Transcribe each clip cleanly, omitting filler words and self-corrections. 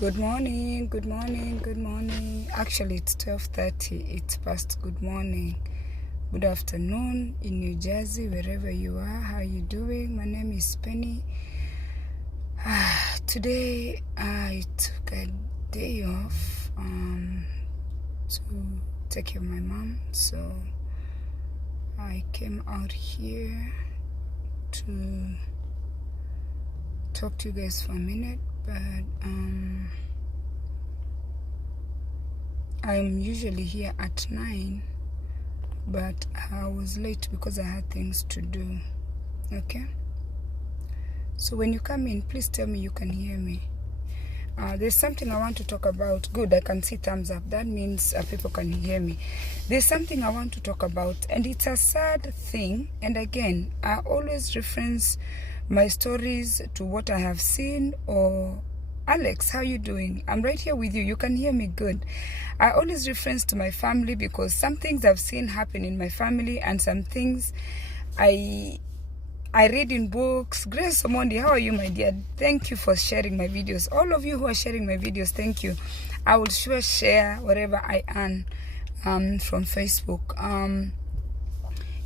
Good morning, good morning, good morning. Actually, it's 12:30. It's past good morning. Good afternoon in New Jersey, wherever you are. How are you doing? My name is Penny. Today, I took a day off to take care of my mom. So, I came out here to talk to you guys for a minute. But I'm usually here at 9, but I was late because I had things to do. Okay, so when you come in, please tell me you can hear me. There's something I want to talk about. Good, I can see thumbs up. That means people can hear me. There's something I want to talk about, and it's a sad thing. And again, I always reference my stories to what I have seen. Or Alex, how you doing? I'm right here with you. You can hear me good. I always reference to my family because some things I've seen happen in my family, and some things I read in books. Grace Omondi, how are you, my dear? Thank you for sharing my videos. All of you who are sharing my videos, thank you. I will sure share whatever I earn from Facebook.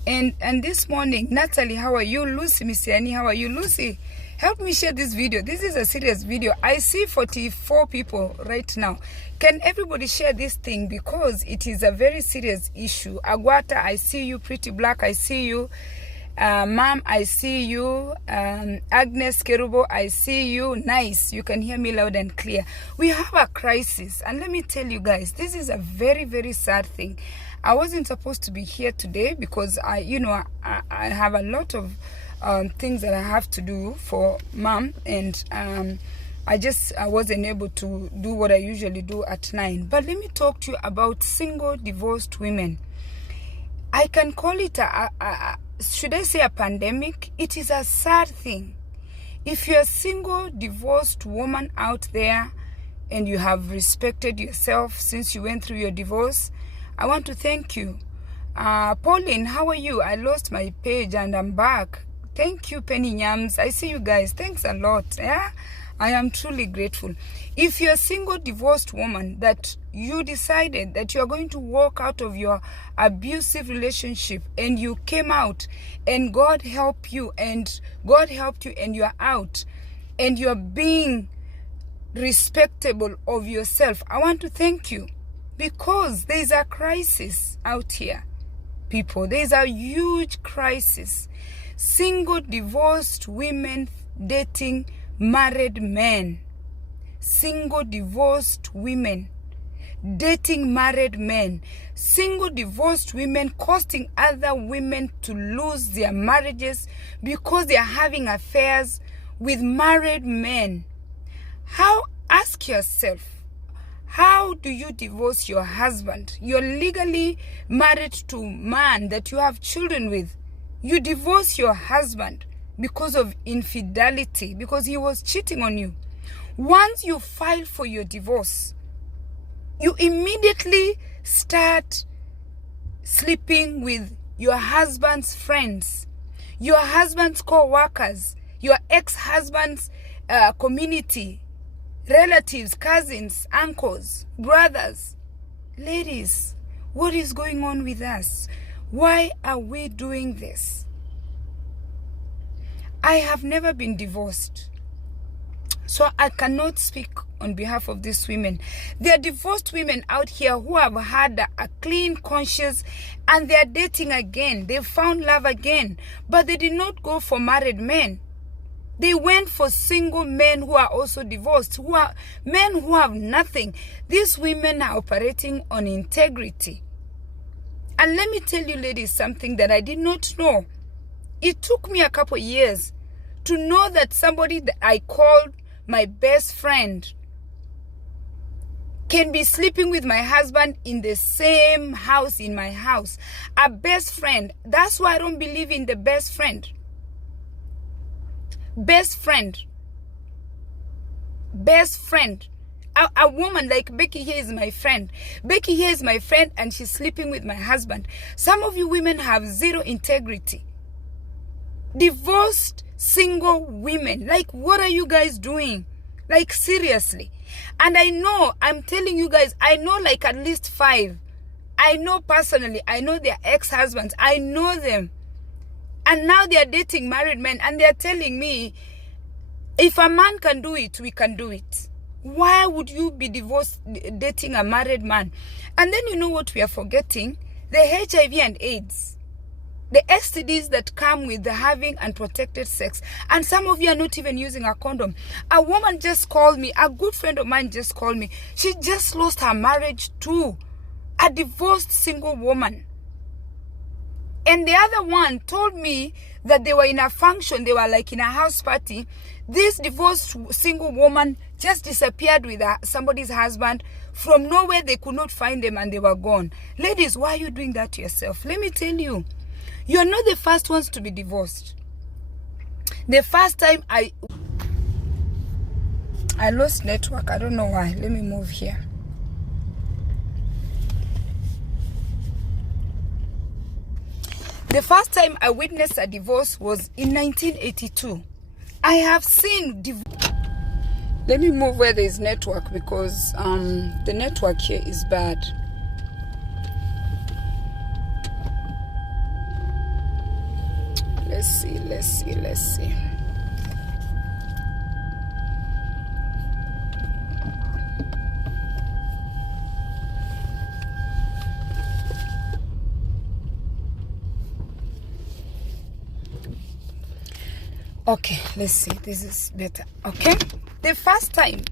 And this morning, Natalie, how are you? Lucy Misiani, how are you? Lucy, help me share this video. This is a serious video. I see 44 people right now. Can everybody share this thing? Because it is a very serious issue. Agwata, I see you. Pretty Black, I see you. Mom, I see you. Agnes Kerubo, I see you. Nice. You can hear me loud and clear. We have a crisis. And let me tell you guys, this is a very, very sad thing. I wasn't supposed to be here today because I have a lot of things that I have to do for Mom, and I wasn't able to do what I usually do at 9. But let me talk to you about single divorced women. I can call it should I say a pandemic? It is a sad thing. If you're a single divorced woman out there and you have respected yourself since you went through your divorce, I want to thank you. Pauline, how are you? I lost my page and I'm back. Thank you, Penny Nyams. I see you guys. Thanks a lot. Yeah, I am truly grateful. If you're a single divorced woman that you decided that you're going to walk out of your abusive relationship and you came out and God helped you and you're out and you're being respectable of yourself, I want to thank you. Because there's a crisis out here, people. There's a huge crisis. Single divorced women dating married men. Single divorced women dating married men. Single divorced women causing other women to lose their marriages because they are having affairs with married men. Ask yourself, how do you divorce your husband? You're legally married to a man that you have children with. You divorce your husband because of infidelity, because he was cheating on you. Once you file for your divorce, you immediately start sleeping with your husband's friends, your husband's co-workers, your ex-husband's community, relatives, cousins, uncles, brothers. Ladies, what is going on with us? Why are we doing this? I have never been divorced, so I cannot speak on behalf of these women. There are divorced women out here who have had a clean conscience and they are dating again. They found love again, but they did not go for married men. They went for single men who are also divorced, who are men who have nothing. These women are operating on integrity. And let me tell you, ladies, something that I did not know. It took me a couple years to know that somebody that I called my best friend can be sleeping with my husband in the same house, in my house. A best friend. That's why I don't believe in the best friend. Best friend. A woman like Becky here is my friend. Becky here is my friend and she's sleeping with my husband. Some of you women have zero integrity. Divorced single women, like, what are you guys doing? Like, seriously. And I know, I'm telling you guys, I know like at least 5. I know personally. I know their ex-husbands. I know them. And now they are dating married men. And they are telling me, if a man can do it, we can do it. Why would you be divorced dating a married man? And then you know what we are forgetting? The HIV and AIDS. The STDs that come with the having unprotected sex. And some of you are not even using a condom. A woman just called me. A good friend of mine just called me. She just lost her marriage too. A divorced single woman. And the other one told me that they were in a function. They were like in a house party. This divorced single woman just disappeared with somebody's husband. From nowhere, they could not find them and they were gone. Ladies, why are you doing that to yourself? Let me tell you. You're not the first ones to be divorced. The first time I lost network. I don't know why. Let me move here. The first time I witnessed a divorce was in 1982. I have seen divorce. Let me move where there is network because the network here is bad. Let's see. Okay, let's see. This is better. Okay. The first time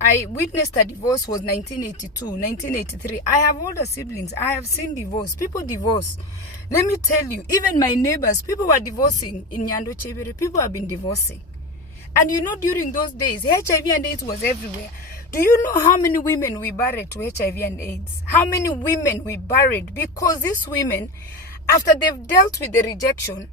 I witnessed a divorce was 1982, 1983. I have older siblings. I have seen divorce. People divorce. Let me tell you, even my neighbors, people were divorcing in Nyando Chebere. People have been divorcing. And you know, during those days, HIV and AIDS was everywhere. Do you know how many women we buried to HIV and AIDS? How many women we buried? Because these women, after they've dealt with the rejection,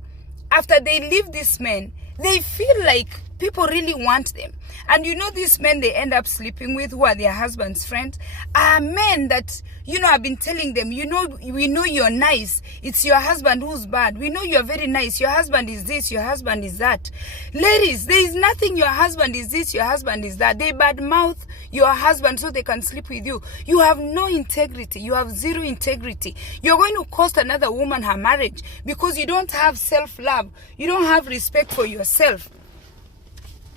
after they leave these men, they feel like people really want them. And you know, these men they end up sleeping with, who are their husband's friends, are men that, you know, I've been telling them, you know, we know you're nice. It's your husband who's bad. We know you're very nice. Your husband is this, your husband is that. Ladies, there is nothing your husband is this, your husband is that. They badmouth your husband so they can sleep with you. You have no integrity. You have zero integrity. You're going to cost another woman her marriage because you don't have self-love. You don't have respect for yourself.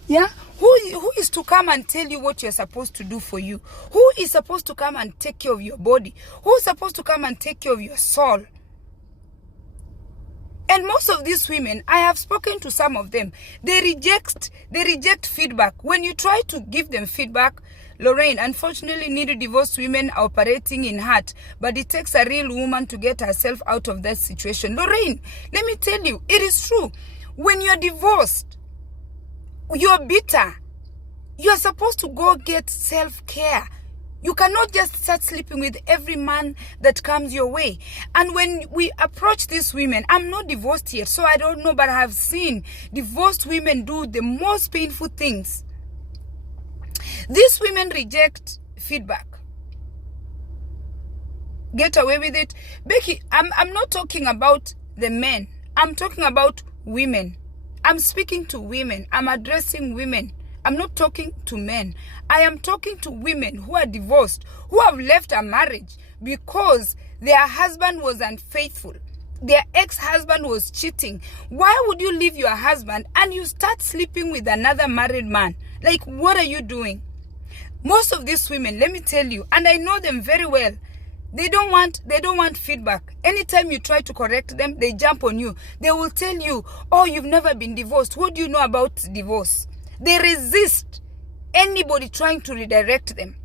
Yeah? Who is to come and tell you what you're supposed to do for you? Who is supposed to come and take care of your body? Who is supposed to come and take care of your soul? And most of these women, I have spoken to some of them. They reject feedback. When you try to give them feedback, Lorraine, unfortunately, neither divorced women are operating in heart, but it takes a real woman to get herself out of that situation. Lorraine, let me tell you, it is true. When you're divorced, you're bitter. You're supposed to go get self-care. You cannot just start sleeping with every man that comes your way. And when we approach these women, I'm not divorced yet, so I don't know, but I have seen divorced women do the most painful things. These women reject feedback. Get away with it. Becky, I'm not talking about the men. I'm talking about women. I'm speaking to women. I'm addressing women. I'm not talking to men. I am talking to women who are divorced, who have left a marriage because their husband was unfaithful. Their ex-husband was cheating. Why would you leave your husband and you start sleeping with another married man? Like, what are you doing? Most of these women, let me tell you, and I know them very well, they don't want feedback. Anytime you try to correct them, they jump on you. They will tell you, oh, you've never been divorced. What do you know about divorce? They resist anybody trying to redirect them.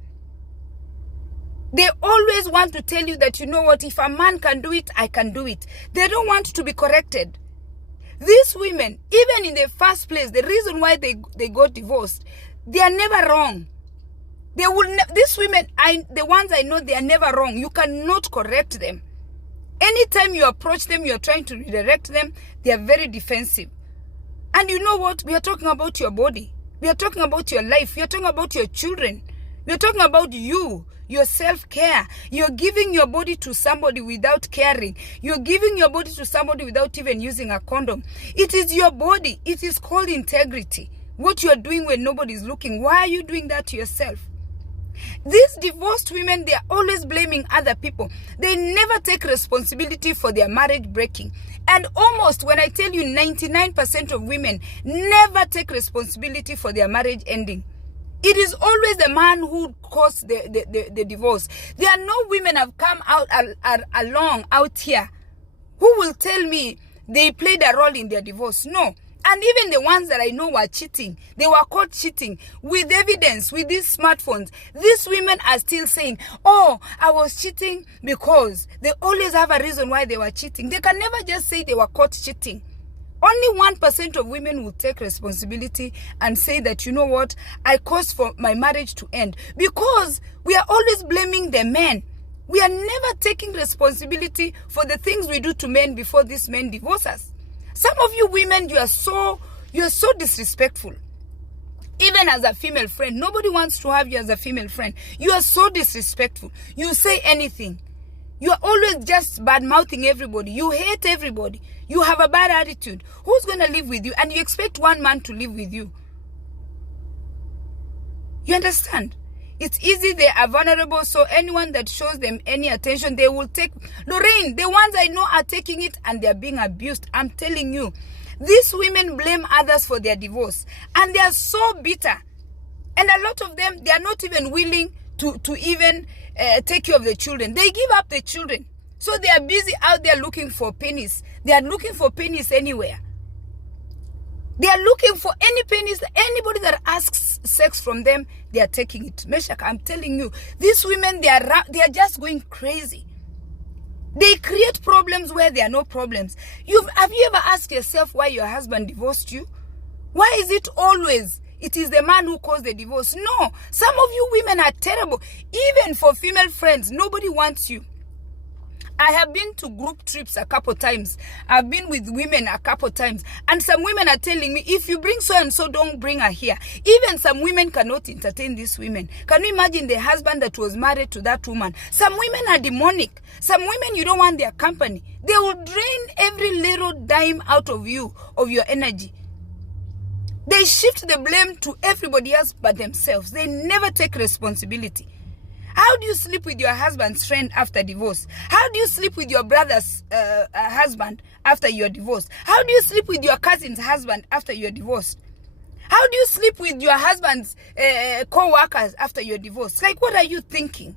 They always want to tell you that, you know what, if a man can do it, I can do it. They don't want to be corrected. These women, even in the first place, the reason why they got divorced, they are never wrong. They will. These women, the ones I know, they are never wrong. You cannot correct them. Anytime you approach them, you are trying to redirect them, they are very defensive. And you know what? We are talking about your body. We are talking about your life. We are talking about your children. We are talking about you, your self-care. You're giving your body to somebody without caring. You're giving your body to somebody without even using a condom. It is your body. It is called integrity. what you are doing when nobody's looking. Why are you doing that to yourself? These divorced women, they are always blaming other people. They never take responsibility for their marriage breaking. And almost, when I tell you 99% of women never take responsibility for their marriage ending. It is always the man who caused the divorce. There are no women have come out along out here who will tell me they played a role in their divorce. No. And even the ones that I know were cheating, they were caught cheating with evidence, with these smartphones. These women are still saying, oh, I was cheating because they always have a reason why they were cheating. They can never just say they were caught cheating. Only 1% of women will take responsibility and say that, you know what, I caused for my marriage to end. Because we are always blaming the men. We are never taking responsibility for the things we do to men before these men divorce us. Some of you women, you are so disrespectful. Even as a female friend, nobody wants to have you as a female friend. You are so disrespectful. You say anything. You are always just bad-mouthing everybody. You hate everybody. You have a bad attitude. Who's going to live with you? And you expect one man to live with you. You understand? It's easy, they are vulnerable, so anyone that shows them any attention, they will take. Lorraine, the ones I know are taking it and they are being abused. I'm telling you, these women blame others for their divorce. And they are so bitter. And a lot of them, they are not even willing to even take care of the children. They give up the children. So they are busy out there looking for pennies. They are looking for pennies anywhere. They are looking for any pennies. Anybody that asks sex from them, they are taking it. Meshach, I'm telling you, these women, they are just going crazy. They create problems where there are no problems. Have you ever asked yourself why your husband divorced you? Why is it always it is the man who caused the divorce? No. Some of you women are terrible. Even for female friends, nobody wants you. I have been to group trips a couple times. I've been with women a couple times. And some women are telling me, if you bring so-and-so, don't bring her here. Even some women cannot entertain these women. Can you imagine the husband that was married to that woman? Some women are demonic. Some women, you don't want their company. They will drain every little dime out of you, of your energy. They shift the blame to everybody else but themselves. They never take responsibility. How do you sleep with your husband's friend after divorce? How do you sleep with your brother's husband after you're divorced? How do you sleep with your cousin's husband after you're divorced? How do you sleep with your husband's co-workers after you're divorced? Like, what are you thinking?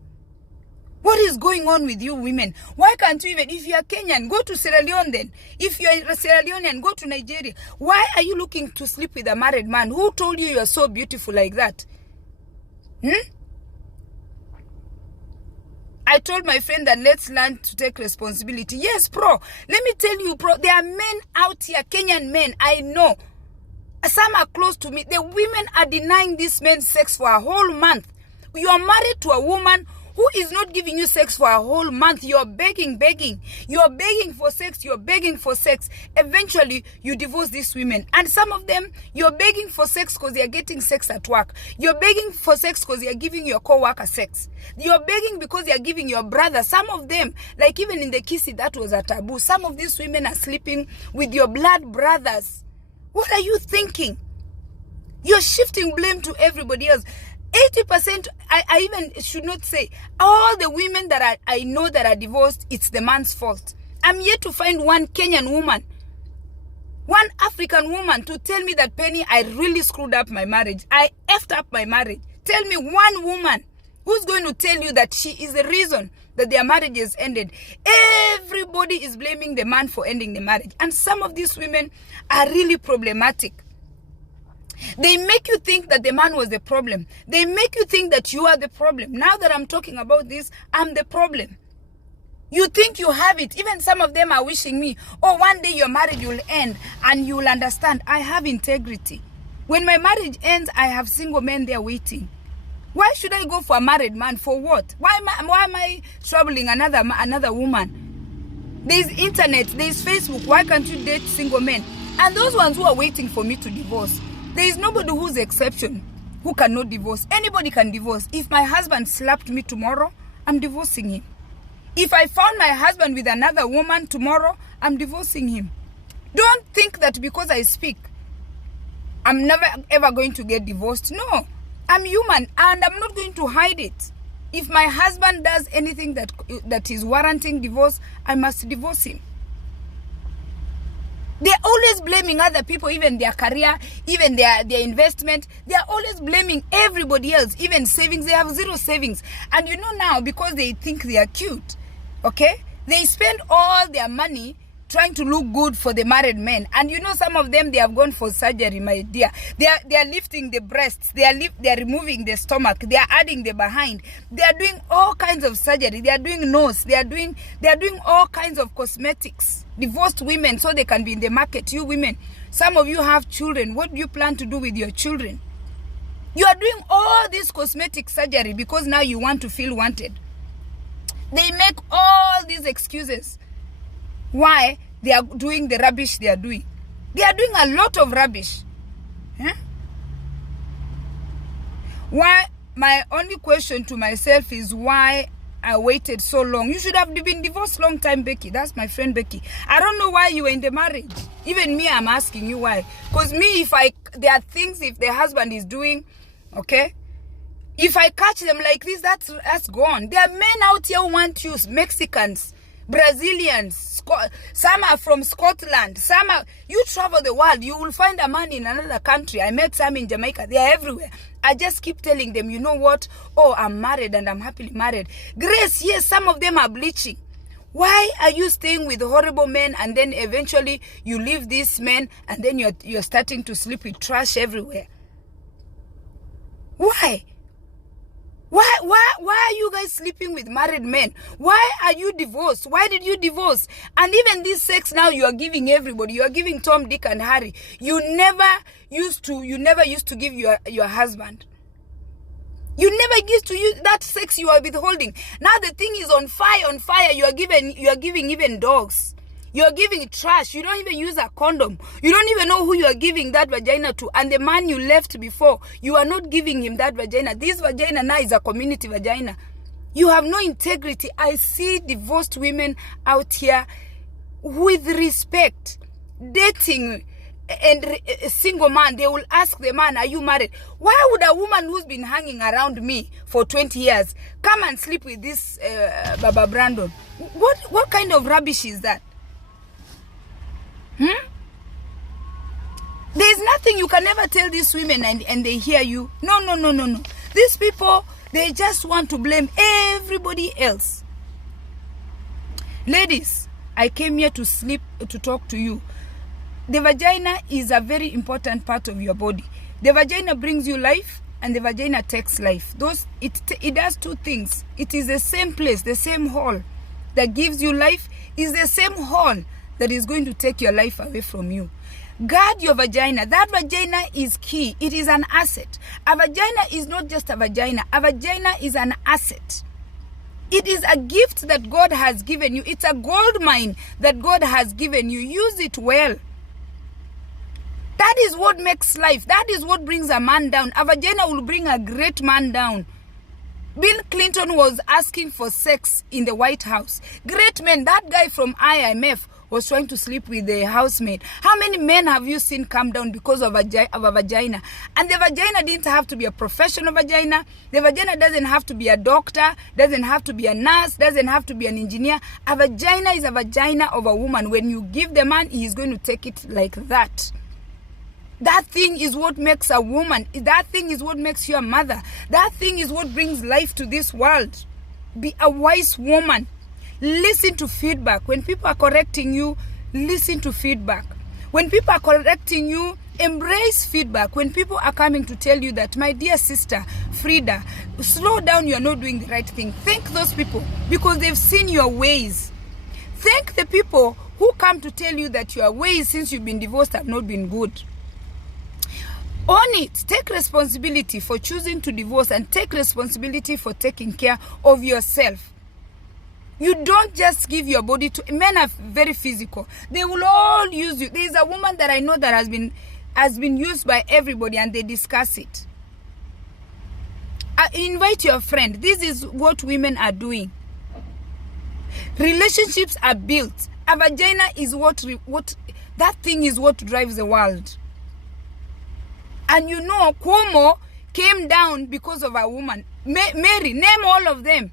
What is going on with you women? Why can't you even, if you are Kenyan, go to Sierra Leone then. If you are Sierra Leonean, go to Nigeria. Why are you looking to sleep with a married man? Who told you are so beautiful like that? I told my friend that let's learn to take responsibility. Yes, let me tell you, there are men out here, Kenyan men, I know. Some are close to me. The women are denying these men sex for a whole month. You are married to a woman who is not giving you sex for a whole month. You're begging. You're begging for sex. Eventually, you divorce these women. And some of them, you're begging for sex because they're getting sex at work. You're begging for sex because you're giving your co-worker sex. You're begging because you're giving your brother. Some of them, like even in the Kisi, that was a taboo. Some of these women are sleeping with your blood brothers. What are you thinking? You're shifting blame to everybody else. 80%, I even should not say, all the women that I know that are divorced, it's the man's fault. I'm yet to find one Kenyan woman, one African woman to tell me that, Penny, I really screwed up my marriage. I effed up my marriage. Tell me one woman who's going to tell you that she is the reason that their marriages ended. Everybody is blaming the man for ending the marriage. And some of these women are really problematic. They make you think that the man was the problem. They make you think that you are the problem. Now that I'm talking about this, I'm the problem. You think you have it. Even some of them are wishing me, oh, one day your marriage will end and you will understand. I have integrity. When my marriage ends, I have single men there waiting. Why should I go for a married man? For what? Why am I troubling another woman? There's internet, there's Facebook. Why can't you date single men? And those ones who are waiting for me to divorce, there is nobody who's exception who cannot divorce. Anybody can divorce. If my husband slapped me tomorrow, I'm divorcing him. If I found my husband with another woman tomorrow, I'm divorcing him. Don't think that because I speak, I'm never ever going to get divorced. No, I'm human and I'm not going to hide it. If my husband does anything that is warranting divorce, I must divorce him. They're always blaming other people, even their career, even their investment. They're always blaming everybody else, even savings. They have zero savings. And you know now, because they think they are cute, okay? They spend all their money trying to look good for the married men. And you know, some of them, they have gone for surgery, my dear. They are lifting the breasts. They are removing the stomach. They are adding the behind. They are doing all kinds of surgery. They are doing nose. They are doing all kinds of cosmetics. Divorced women, so they can be in the market. You women, some of you have children. What do you plan to do with your children? You are doing all this cosmetic surgery because now you want to feel wanted. They make all these excuses why they are doing the rubbish they are doing. They are doing a lot of rubbish. Huh? Why? My only question to myself is why I waited so long. You should have been divorced long time, Becky. That's my friend Becky. I don't know why you were in the marriage. Even me, I'm asking you why. Because me, there are things if the husband is doing, okay, if I catch them like this, that's gone. There are men out here who want you, Mexicans, Brazilians, some are from Scotland, you travel the world, you will find a man in another country. I met some in Jamaica. They are everywhere. I just keep telling them, you know what? Oh, I'm married and I'm happily married. Grace, yes, some of them are bleaching. Why are you staying with horrible men and then eventually you leave these men and then you're starting to sleep with trash everywhere? Why? Why are you guys sleeping with married men? Why are you divorced? Why did you divorce? And even this sex now you are giving everybody. You are giving Tom, Dick, and Harry. You never used to give your husband. You never used to use that sex you are withholding. Now the thing is on fire. You are giving even dogs. You are giving trash. You don't even use a condom. You don't even know who you are giving that vagina to. And the man you left before, you are not giving him that vagina. This vagina now is a community vagina. You have no integrity. I see divorced women out here with respect, dating and a single man. They will ask the man, are you married? Why would a woman who's been hanging around me for 20 years come and sleep with this Baba Brandon? What kind of rubbish is that? There's nothing you can never tell these women and they hear you. No. These people, they just want to blame everybody else. Ladies, I came here to talk to you. The vagina is a very important part of your body. The vagina brings you life and the vagina takes life. It does two things. It is the same place, the same hole that gives you life is the same hole that is going to take your life away from you. Guard your vagina. That vagina is key. It is an asset. A vagina is not just a vagina. A vagina is an asset. It is a gift that God has given you. It's a gold mine that God has given you. Use it well. That is what makes life. That is what brings a man down. A vagina will bring a great man down. Bill Clinton was asking for sex in the White House. Great men. That guy from IMF was trying to sleep with the housemaid. How many men have you seen come down because of a vagina? And the vagina didn't have to be a professional vagina. The vagina doesn't have to be a doctor, doesn't have to be a nurse, doesn't have to be an engineer. A vagina is a vagina of a woman. When you give the man, he is going to take it like that. That thing is what makes a woman. That thing is what makes you a mother. That thing is what brings life to this world. Be a wise woman. Listen to feedback. When people are correcting you, listen to feedback. When people are correcting you, embrace feedback. When people are coming to tell you that, my dear sister, Frida, slow down, you're not doing the right thing. Thank those people because they've seen your ways. Thank the people who come to tell you that your ways since you've been divorced have not been good. Own it. Take responsibility for choosing to divorce and take responsibility for taking care of yourself. You don't just give your body to... Men are very physical. They will all use you. There is a woman that I know that has been used by everybody and they discuss it. Invite your friend. This is what women are doing. Relationships are built. A vagina is what that thing is what drives the world. And you know, Cuomo came down because of a woman. Mary, name all of them.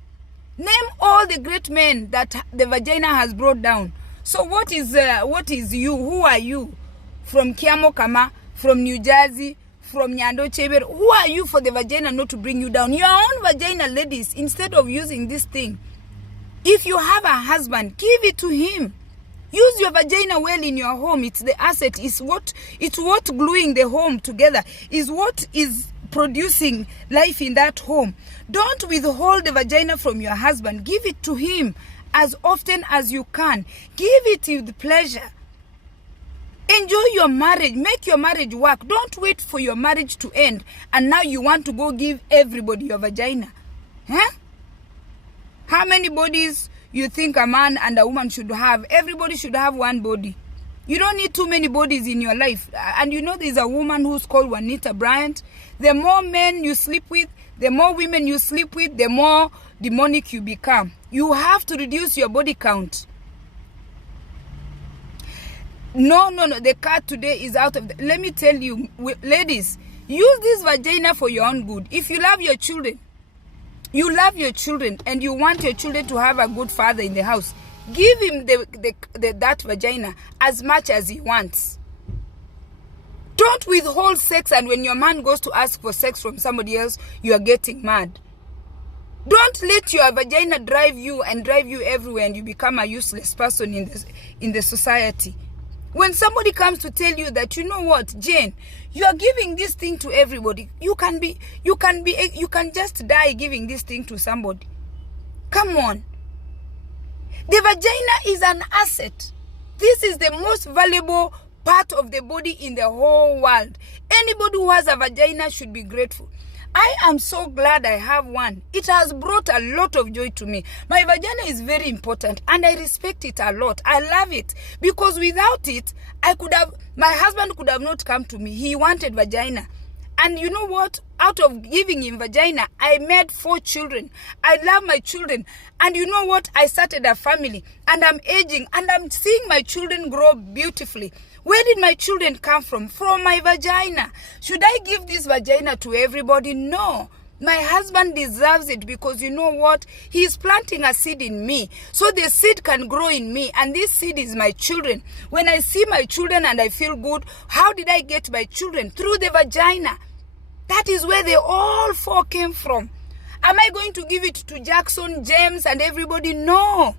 Name all the great men that the vagina has brought down. So what is you? Who are you? From Kiamo Kama, from New Jersey, from Nyando Cheber. Who are you for the vagina not to bring you down? Your own vagina, ladies, instead of using this thing. If you have a husband, give it to him. Use your vagina well in your home. It's the asset. It's what gluing the home together. Is what is producing life in that home. Don't withhold the vagina from your husband. Give it to him as often as you can. Give it with pleasure. Enjoy your marriage. Make your marriage work. Don't wait for your marriage to end and now you want to go give everybody your vagina. Huh? How many bodies you think a man and a woman should have? Everybody should have one body. You don't need too many bodies in your life. And you know there's a woman who's called Juanita Bryant. The more men you sleep with, the more women you sleep with, the more demonic you become. You have to reduce your body count. No. The cat today is out of let me tell you, ladies, use this vagina for your own good. If you love your children, and you want your children to have a good father in the house, give him that vagina as much as he wants. Don't withhold sex, and when your man goes to ask for sex from somebody else, you are getting mad. Don't let your vagina drive you everywhere and you become a useless person in the society. When somebody comes to tell you that, you know what, Jane, you are giving this thing to everybody. You can just die giving this thing to somebody. Come on. The vagina is an asset. This is the most valuable part of the body in the whole world. Anybody who has a vagina should be grateful. I am so glad I have one. It has brought a lot of joy to me. My vagina is very important and I respect it a lot. I love it because without it, my husband could have not come to me. He wanted vagina. And you know what? Out of giving him vagina, I made 4 children. I love my children. And you know what? I started a family and I'm aging and I'm seeing my children grow beautifully. Where did my children come from? From my vagina. Should I give this vagina to everybody? No. My husband deserves it because you know what? He is planting a seed in me. So the seed can grow in me. And this seed is my children. When I see my children and I feel good, how did I get my children? Through the vagina. That is where they all 4 came from. Am I going to give it to Jackson, James, and everybody? No.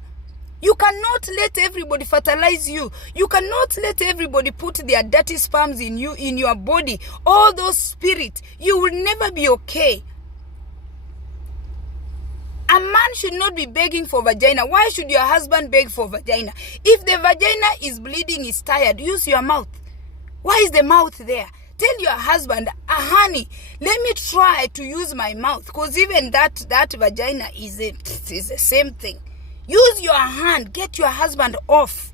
You cannot let everybody fertilize you. You cannot let everybody put their dirty sperms in you, in your body. All those spirits. You will never be okay. A man should not be begging for vagina. Why should your husband beg for vagina? If the vagina is bleeding, is tired, use your mouth. Why is the mouth there? Tell your husband, honey, let me try to use my mouth. Because even that vagina is the same thing. Use your hand. Get your husband off.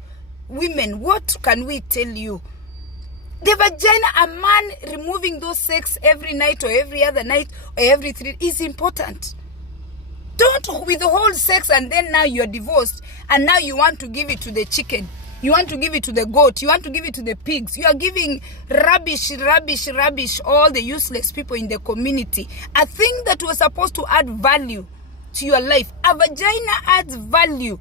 Women, what can we tell you? The vagina, a man removing those sex every night or every other night or every 3 is important. Don't withhold sex and then now you're divorced and now you want to give it to the chicken. You want to give it to the goat. You want to give it to the pigs. You are giving rubbish, all the useless people in the community. A thing that was supposed to add value to your life. A vagina adds value.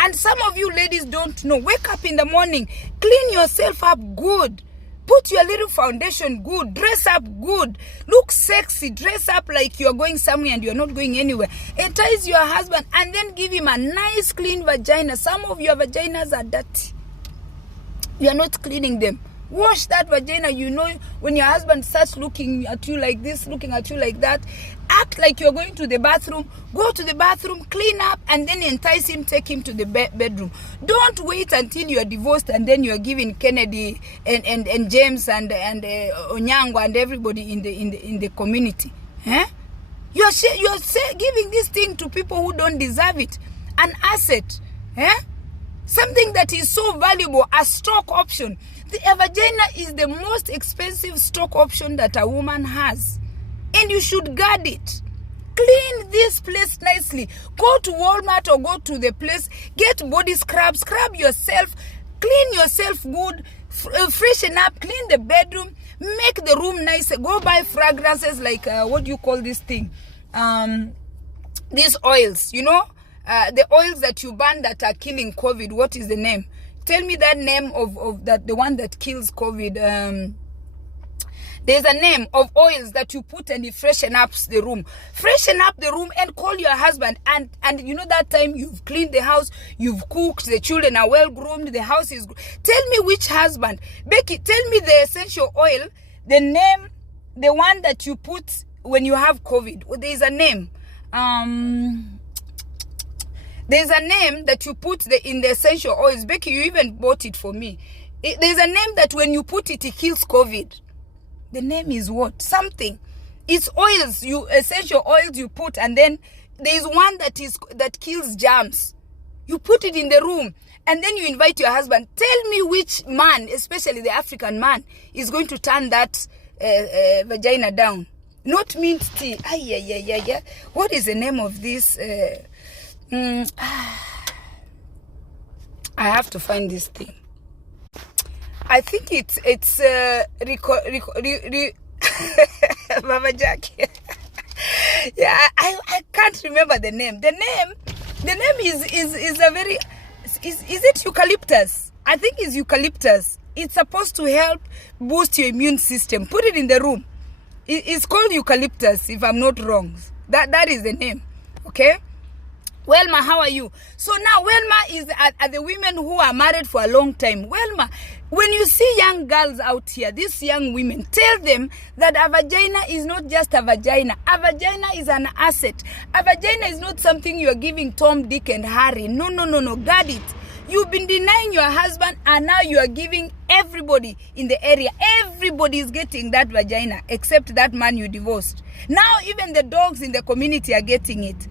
And some of you ladies don't know. Wake up in the morning. Clean yourself up good. Put your little foundation good. Dress up good. Look sexy. Dress up like you're going somewhere and you're not going anywhere. Entice your husband and then give him a nice clean vagina. Some of your vaginas are dirty. You're not cleaning them. Wash that vagina. You know, when your husband starts looking at you like this, looking at you like that, act like you're going to the bathroom. Go to the bathroom, clean up, and then entice him, take him to the bedroom. Don't wait until you're divorced and then you're giving Kennedy and James and Onyango and everybody in the community. Eh? You're giving this thing to people who don't deserve it. An asset. Eh? Something that is so valuable, a stock option. The vagina is the most expensive stock option that a woman has. And you should guard it. Clean this place nicely. Go to Walmart or go to the place. Get body scrub. Scrub yourself. Clean yourself good. Freshen up. Clean the bedroom. Make the room nice. Go buy fragrances like, what do you call this thing? These oils, you know, the oils that you burn that are killing COVID. What is the name? Tell me that name of that, the one that kills COVID. There's a name of oils that you put and it freshen up the room. Freshen up the room and call your husband. And you know that time you've cleaned the house, you've cooked, the children are well groomed, the house is... Tell me which husband. Becky, tell me the essential oil, the name, the one that you put when you have COVID. There's a name. There's a name that you put in the essential oils. Becky, you even bought it for me. There's a name that when you put it, it kills COVID. The name is what? Something. It's oils, essential oils you put, and then there's one that kills germs. You put it in the room, and then you invite your husband. Tell me which man, especially the African man, is going to turn that vagina down. Not mint tea. Yeah. What is the name of this? I have to find this thing. I think it's Mama Jackie. Yeah, I can't remember the name. The name is a very... Is it eucalyptus? I think it's eucalyptus. It's supposed to help boost your immune system. Put it in the room. It's called eucalyptus, if I'm not wrong. That is the name. Okay? Welma, how are you? So now Welma is at the women who are married for a long time. Welma, when you see young girls out here, these young women, tell them that a vagina is not just a vagina. A vagina is an asset. A vagina is not something you are giving Tom, Dick, and Harry. No. Guard it. You've been denying your husband, and now you are giving everybody in the area. Everybody is getting that vagina, except that man you divorced. Now even the dogs in the community are getting it.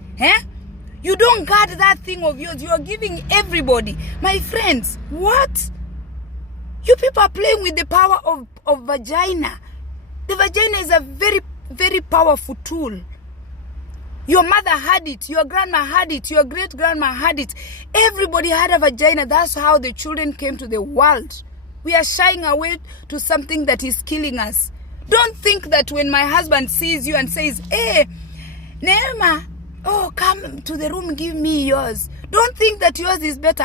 You don't guard that thing of yours. You are giving everybody. My friends, what? You people are playing with the power of vagina. The vagina is a very, very powerful tool. Your mother had it. Your grandma had it. Your great-grandma had it. Everybody had a vagina. That's how the children came to the world. We are shying away to something that is killing us. Don't think that when my husband sees you and says, hey, Neema, oh, come to the room, give me yours. Don't think that yours is better.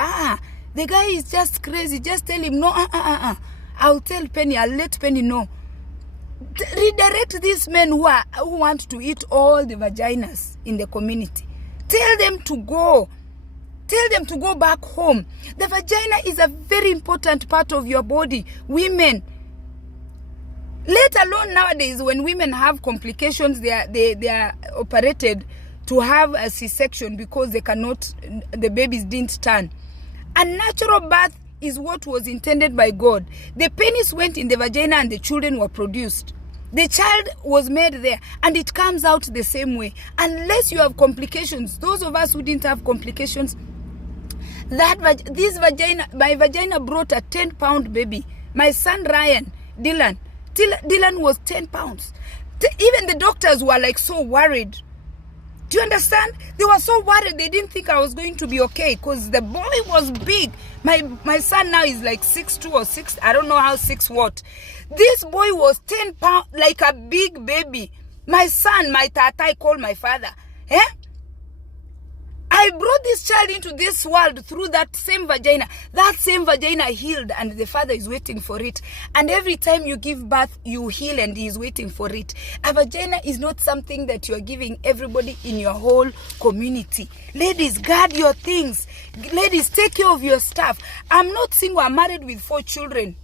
The guy is just crazy. Just tell him, no, I'll tell Penny, I'll let Penny know. Redirect these men who want to eat all the vaginas in the community. Tell them to go. Tell them to go back home. The vagina is a very important part of your body. Women, let alone nowadays when women have complications, they are operated to have a C-section because the babies didn't turn. A natural birth is what was intended by God. The penis went in the vagina and the children were produced. The child was made there and it comes out the same way. Unless you have complications, those of us who didn't have complications, my vagina brought a 10-pound baby. My son Ryan, Dylan was 10 pounds. Even the doctors were like so worried. Do you understand? They were so worried. They didn't think I was going to be okay because the boy was big. My son now is like 6'2" or 6. I don't know how 6 what. This boy was 10 pounds, like a big baby. My son, my tata, I call my father. I brought this child into this world through that same vagina. That same vagina healed and the father is waiting for it. And every time you give birth, you heal and he is waiting for it. A vagina is not something that you are giving everybody in your whole community. Ladies, guard your things. Ladies, take care of your stuff. I'm not single. I'm married with 4 children.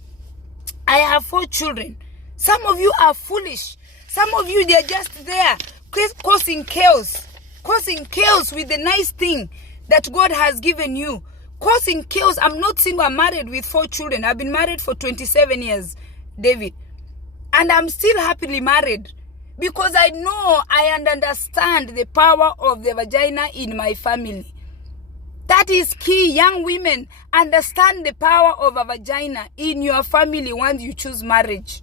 I have 4 children. Some of you are foolish. Some of you, they're just there causing chaos. Causing chaos with the nice thing that God has given you. Causing chaos. I'm not single. I'm married with 4 children. I've been married for 27 years, David. And I'm still happily married. Because I know, I understand the power of the vagina in my family. That is key. Young women, understand the power of a vagina in your family once you choose marriage.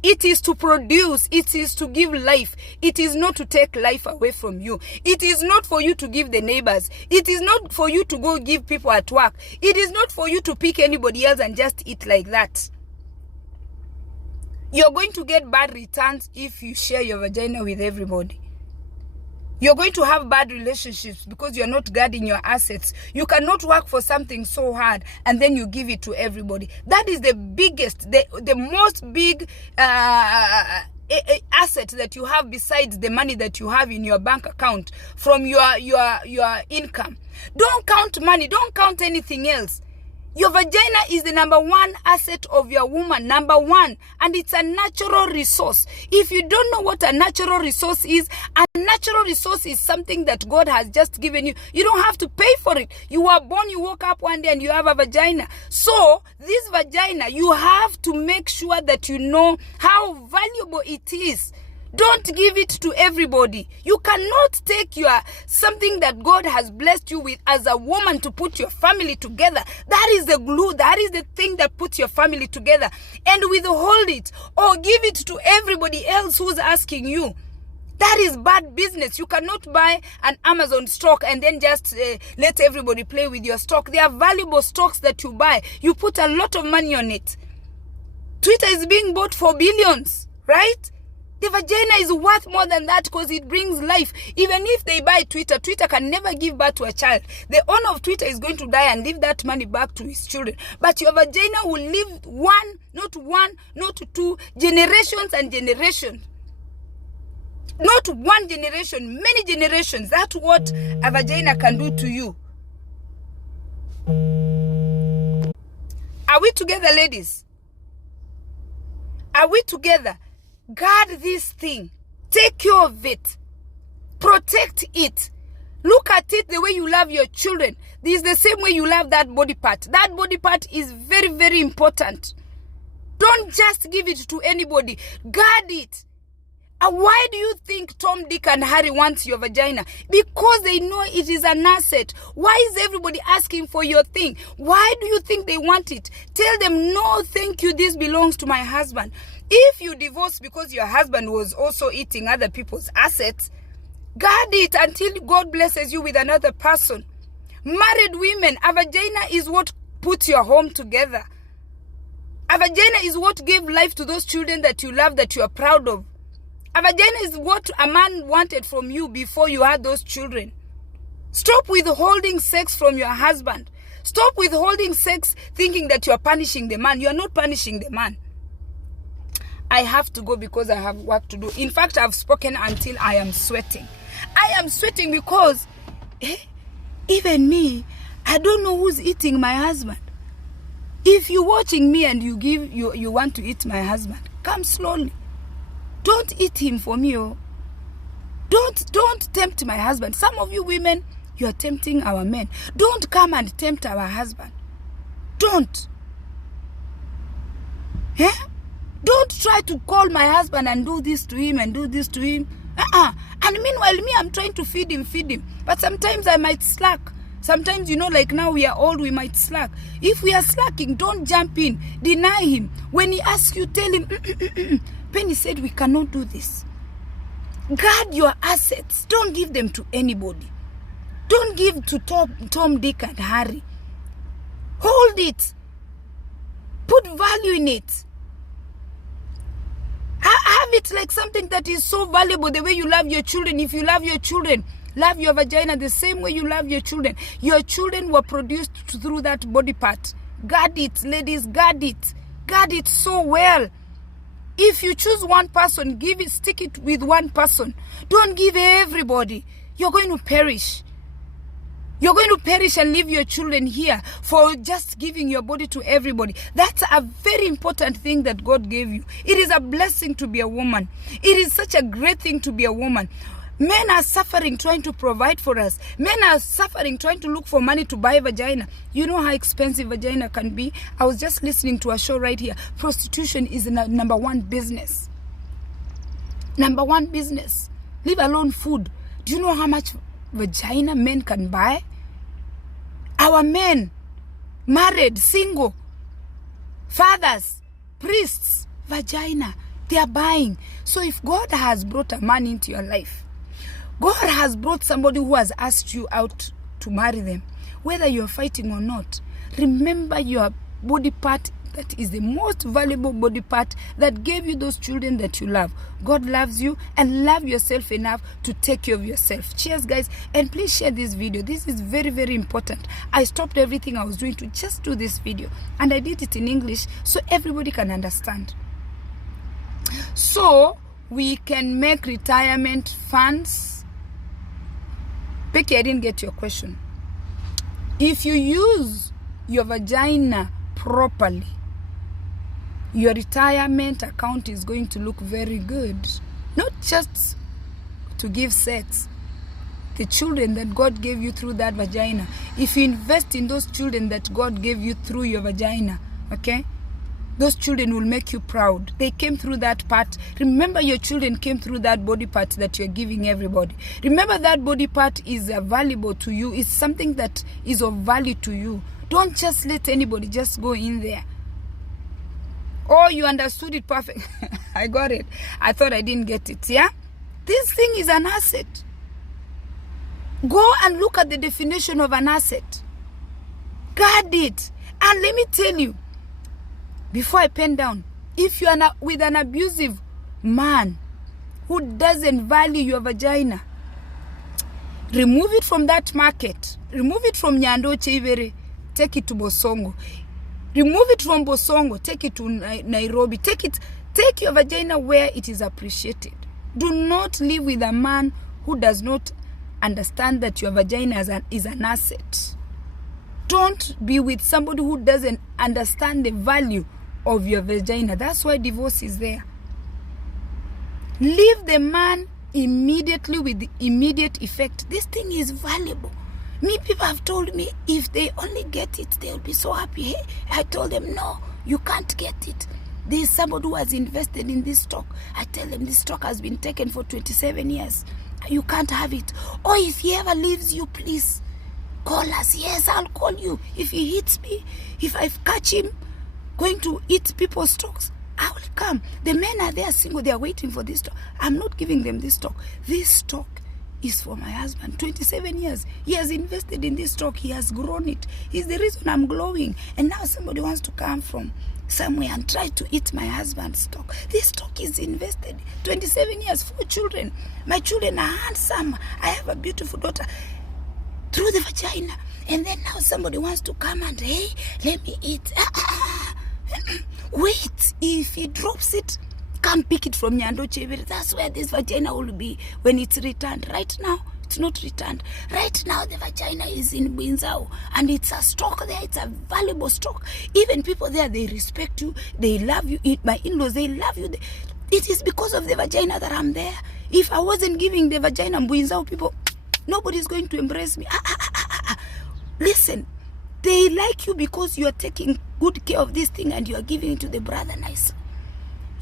It is to produce. It is to give life. It is not to take life away from you. It is not for you to give the neighbors. It is not for you to go give people at work. It is not for you to pick anybody else and just eat like that. You're going to get bad returns if you share your vagina with everybody. You're going to have bad relationships because you're not guarding your assets. You cannot work for something so hard and then you give it to everybody. That is the biggest, the most big asset that you have besides the money that you have in your bank account from your income. Don't count money. Don't count anything else. Your vagina is the number one asset of your woman, number one. And it's a natural resource. If you don't know what a natural resource is something that God has just given you. You don't have to pay for it. You were born, you woke up one day and you have a vagina. So this vagina, you have to make sure that you know how valuable it is. Don't give it to everybody. You cannot take something that God has blessed you with as a woman to put your family together. That is the glue. That is the thing that puts your family together. And withhold it or give it to everybody else who's asking you. That is bad business. You cannot buy an Amazon stock and then just let everybody play with your stock. They are valuable stocks that you buy. You put a lot of money on it. Twitter is being bought for billions, right? The vagina is worth more than that because it brings life. Even if they buy Twitter, Twitter can never give birth to a child. The owner of Twitter is going to die and leave that money back to his children. But your vagina will live not two, generations and generations. Not one generation, many generations. That's what a vagina can do to you. Are we together, ladies? Are we together? Guard this thing. Take care of it. Protect it. Look at it the way you love your children. This is the same way you love that body part. That body part is very, very important. Don't just give it to anybody. Guard it. Why do you think Tom, Dick, and Harry wants your vagina? Because they know it is an asset. Why is everybody asking for your thing? Why do you think they want it? Tell them, no, thank you, this belongs to my husband. If you divorce because your husband was also eating other people's assets, guard it until God blesses you with another person. Married women, a vagina is what puts your home together. A vagina is what gave life to those children that you love, that you are proud of. A vagina is what a man wanted from you before you had those children. Stop withholding sex from your husband. Stop withholding sex thinking that you are punishing the man. You are not punishing the man. I have to go because I have work to do. In fact, I've spoken until I am sweating. I am sweating because even me, I don't know who's eating my husband. If you're watching me and you want to eat my husband, come slowly. Don't eat him for me. Oh. Don't tempt my husband. Some of you women, you are tempting our men. Don't come and tempt our husband. Don't. Yeah? Don't try to call my husband and do this to him and do this to him. And meanwhile, me, I'm trying to feed him. But sometimes I might slack. Sometimes, like now we are old, we might slack. If we are slacking, don't jump in. Deny him. When he asks you, tell him, Penny said we cannot do this. Guard your assets. Don't give them to anybody. Don't give to Tom, Dick, and Harry. Hold it. Put value in it. Have it like something that is so valuable, the way you love your children. If you love your children, love your vagina the same way you love your children. Your children were produced through that body part. Guard it, ladies, guard it. Guard it so well. If you choose one person, stick it with one person. Don't give everybody. You're going to perish. You're going to perish and leave your children here for just giving your body to everybody. That's a very important thing that God gave you. It is a blessing to be a woman. It is such a great thing to be a woman. Men are suffering trying to provide for us. Men are suffering trying to look for money to buy vagina. You know how expensive vagina can be? I was just listening to a show right here. Prostitution is the number one business. Number one business. Leave alone food. Do you know how much vagina men can buy? Our men, married, single, fathers, priests, vagina, they are buying. So if God has brought a man into your life, God has brought somebody who has asked you out to marry them, whether you're fighting or not, remember your body part that is the most valuable body part that gave you those children that you love. God loves you, and love yourself enough to take care of yourself. Cheers, guys, and please share this video. This is very, very important. I stopped everything I was doing to just do this video, and I did it in English so everybody can understand. So we can make retirement funds. Becky, I didn't get your question. If you use your vagina properly, your retirement account is going to look very good. Not just to give sex. The children that God gave you through that vagina. If you invest in those children that God gave you through your vagina, okay? Those children will make you proud. They came through that part. Remember, your children came through that body part that you're giving everybody. Remember, that body part is valuable to you. It's something that is of value to you. Don't just let anybody just go in there. Oh, you understood it perfect. I got it. I thought I didn't get it, yeah? This thing is an asset. Go and look at the definition of an asset. Guard it. And let me tell you, before I pen down, if you are with an abusive man who doesn't value your vagina, remove it from that market. Remove it from Nyando Chivere. Take it to Bosongo. Remove it from Bosongo. Take it to Nairobi. Take your vagina where it is appreciated. Do not live with a man who does not understand that your vagina is an asset. Don't be with somebody who doesn't understand the value of your vagina. That's why divorce is there. Leave the man immediately with the immediate effect. This thing is valuable. People have told me if they only get it, they'll be so happy. Hey, I told them, no, you can't get it. There is somebody who has invested in this stock. I tell them this stock has been taken for 27 years. You can't have it. Or if he ever leaves you, please call us. Yes, I'll call you. If he hits me, if I catch him going to eat people's stocks, I will come. The men are there single. They are waiting for this stock. I'm not giving them this stock. This stock is for my husband. 27 years. He has invested in this stock. He has grown it. He's the reason I'm glowing. And now somebody wants to come from somewhere and try to eat my husband's stock. This stock is invested. 27 years, 4 children. My children are handsome. I have a beautiful daughter. Through the vagina. And then now somebody wants to come and, hey, let me eat. Wait, if he drops it, come pick it from Nyando Chivere. That's where this vagina will be when it's returned. Right now, it's not returned. Right now, the vagina is in Binzao. And it's a stock there. It's a valuable stock. Even people there, they respect you. They love you. My in-laws, they love you. It is because of the vagina that I'm there. If I wasn't giving the vagina Binzao people, nobody's going to embrace me. Listen, they like you because you are taking good care of this thing and you are giving it to the brother nice.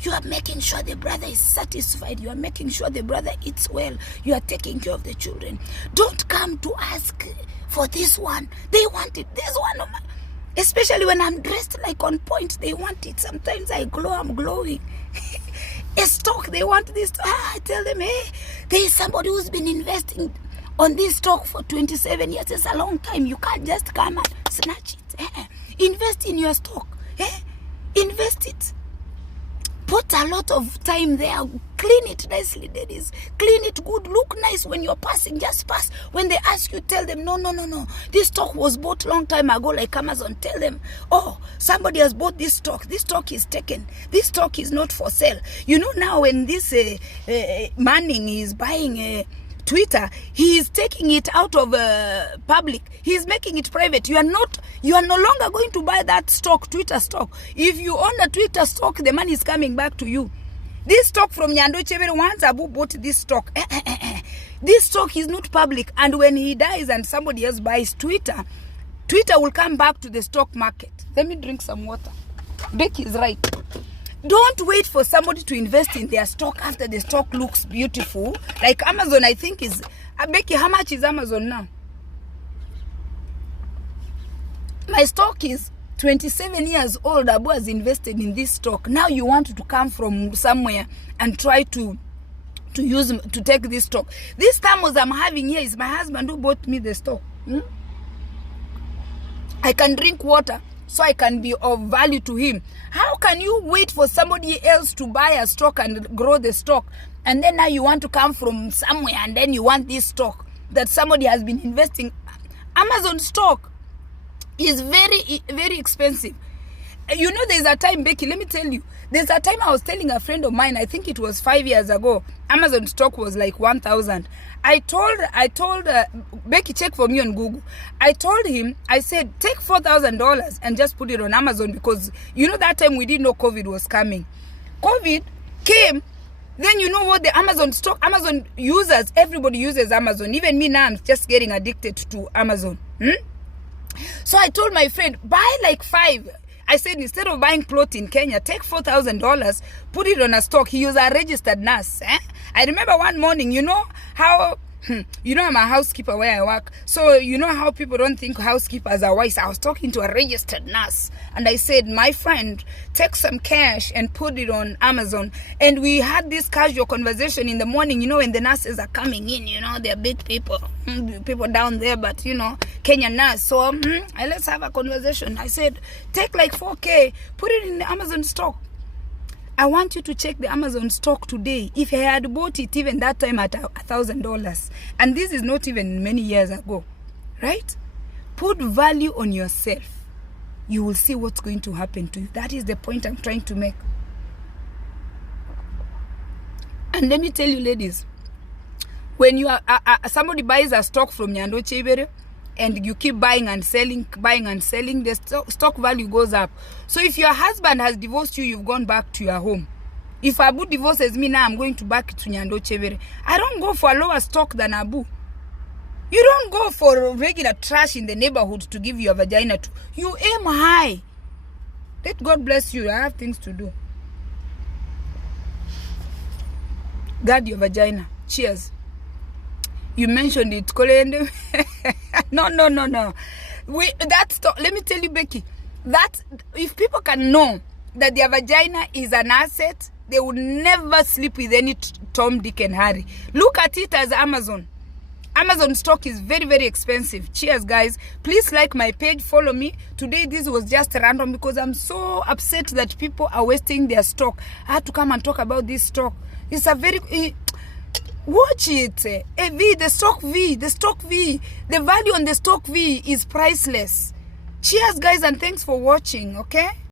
You are making sure the brother is satisfied. You are making sure the brother eats well. You are taking care of the children. Don't come to ask for this one. They want it. This one, especially when I'm dressed like on point, they want it. Sometimes I glow, I'm glowing. A stock, they want this. I tell them, hey, there is somebody who's been investing on this stock for 27 years. It's a long time. You can't just come and snatch it. Invest in your stock. Invest it. Put a lot of time there. Clean it nicely, ladies. Clean it good. Look nice when you're passing. Just pass. When they ask you, tell them, no. This stock was bought long time ago, like Amazon. Tell them, oh, somebody has bought this stock. This stock is taken. This stock is not for sale. You know now when this Manning is buying Twitter, he is taking it out of public. He is making it private. You are no longer going to buy that stock, Twitter stock. If you own a Twitter stock, the money is coming back to you. This stock from Nyando Chivere, once Abu bought this stock, this stock is not public. And when he dies and somebody else buys Twitter, Twitter will come back to the stock market. Let me drink some water. Becky is right. Don't wait for somebody to invest in their stock after the stock looks beautiful. Like Amazon, I think is... Becky, how much is Amazon now? My stock is 27 years old. Abu has invested in this stock. Now you want to come from somewhere and try to take this stock. This thermos I'm having here is my husband who bought me the stock. I can drink water so I can be of value to him. How can you wait for somebody else to buy a stock and grow the stock, and then now you want to come from somewhere and then you want this stock that somebody has been investing? Amazon stock is very, very expensive. You know, there's a time, Becky, let me tell you, there's a time I was telling a friend of mine, I think it was 5 years ago, Amazon stock was like 1,000. I told Becky, check for me on Google. I told him, I said, take $4,000 and just put it on Amazon, because you know that time we didn't know COVID was coming. COVID came, then you know what, the Amazon stock, Amazon users, everybody uses Amazon. Even me now, I'm just getting addicted to Amazon. So I told my friend, buy like 5. I said, instead of buying plot in Kenya, take $4,000, put it on a stock. He was a registered nurse. I remember one morning, you know how, you know, I'm a housekeeper where I work. So you know how people don't think housekeepers are wise. I was talking to a registered nurse and I said, my friend, take some cash and put it on Amazon. And we had this casual conversation in the morning, you know, when the nurses are coming in, you know, they're big people, people down there, but you know, Kenyan nurse. So let's have a conversation. I said, take like 4K, put it in the Amazon stock. I want you to check the Amazon stock today. If I had bought it even that time at $1,000, and this is not even many years ago, right? Put value on yourself. You will see what's going to happen to you. That is the point I'm trying to make. And let me tell you, ladies, when you are somebody buys a stock from Nyando Chebere, and you keep buying and selling, the stock value goes up. So if your husband has divorced you, you've gone back to your home. If Abu divorces me now, I'm going to back to Nyando Chebere. I don't go for a lower stock than Abu. You don't go for regular trash in the neighborhood to give your vagina to. You aim high. Let God bless you. I have things to do. Guard your vagina. Cheers. You mentioned it, Kolende. No. Let me tell you, Becky, that if people can know that their vagina is an asset, they would never sleep with any Tom, Dick, and Harry. Look at it as Amazon. Amazon stock is very, very expensive. Cheers, guys. Please like my page, follow me. Today, this was just random because I'm so upset that people are wasting their stock. I had to come and talk about this stock. It's a very... Watch it. The stock V. The value on the stock V is priceless. Cheers, guys, and thanks for watching, okay?